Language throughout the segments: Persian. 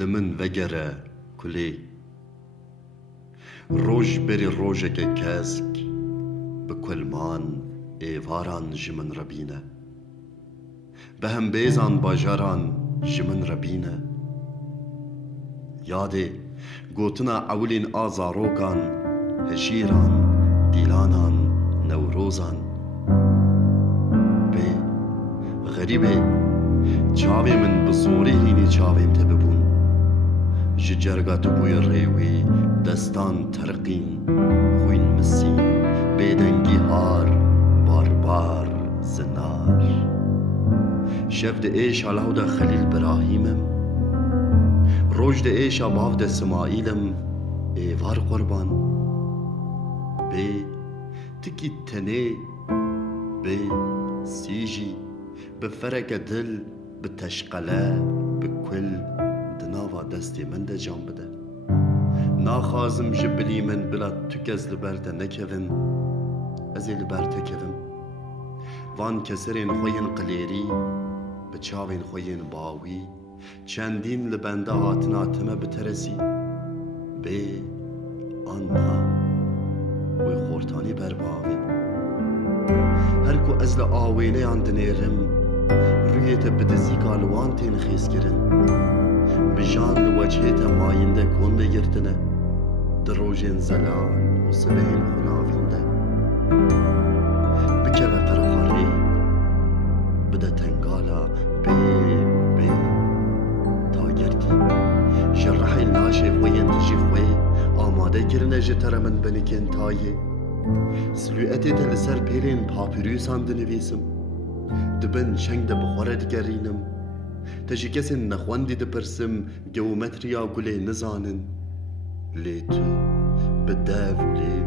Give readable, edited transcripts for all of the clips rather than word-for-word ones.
لمن وگره کلی روش بری روژک کسک بکلمان ایواران جمن ربینه به هم بیزان باجاران جمن ربینه یاده گوتنا اولین آزاروکان هجیران دیلانان نوروزان به غریبه چاوی من بزوری هینی چاویم ته ببون جرگا تو بوی ریوی دستان ترقین خوین مسین بیدنگی هار بار زنار شف ده ایش علاو ده خلیل براهیمم روش ده ایش باو ده سماعیلم ایوار قربان به تکی تنه به سیجی به فرق دل به تشقله به کل دناوا دستی من ده جان بده ناخازم جبلی من بلا تو کس لبرده نکوین ازی لبرده کویم وان کسرین خوین قلیری به چاوین خوین باوی چندین لبنده هاتناتمه بترسی به آنها وی خورتانی برباوی هر کو از لآوینه اندنیرم رویت بدزی کالوان تین خیز کرن بجان لوجهت ماینده کن بگردنه در روژین زلال و سبهین خناوینده بکه قرخاری بده تنگالا بی تا گردی جرحی ناشه خوین تجی خوی آماده کرنه جتر من بنکن تایه سلویتی تل سر پیرین پاپیروسان دنویسم دبن چنگ ده بخوره دگرینم تجی کسی نخواندی دپرسم گومتریا گله نزانن لی تو بداو لیو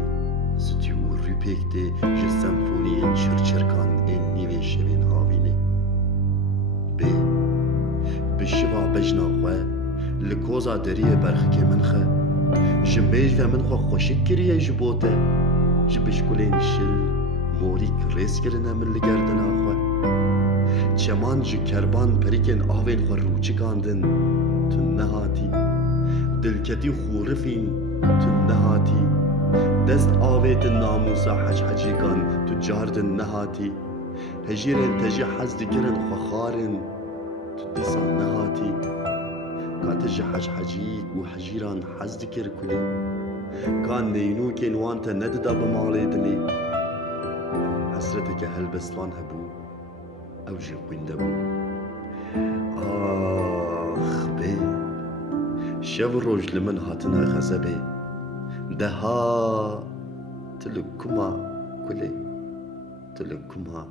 ستیو ریپیکتی جه سمفونین چرچرکان این نیوی شوین هاوینه بشوا بجنا خواه لکوزا دریه برخی منخه جمیج و من خواه خوشک کریه جبوته جبشکلین شل موریک ریس کرنه من لگردن آخواه چمان جی کربان پریکن آوین خور روچکاندن تو نهاتی دلکتی خورفین تو نهاتی دست آویت ناموسا حجیکان تو جاردن نهاتی هجیرن تجی حز دگرن خخارن تو دیسان نهاتی کان تجی حجیک و حجیران حز دگر کلی کان نینوکین وانتا نددا بمالی دنی حسرتك هلبستوان هبو او جي قوين دبو آخ بي شو روج لمن هاتنا غزبي دها تلكما كلي تلكما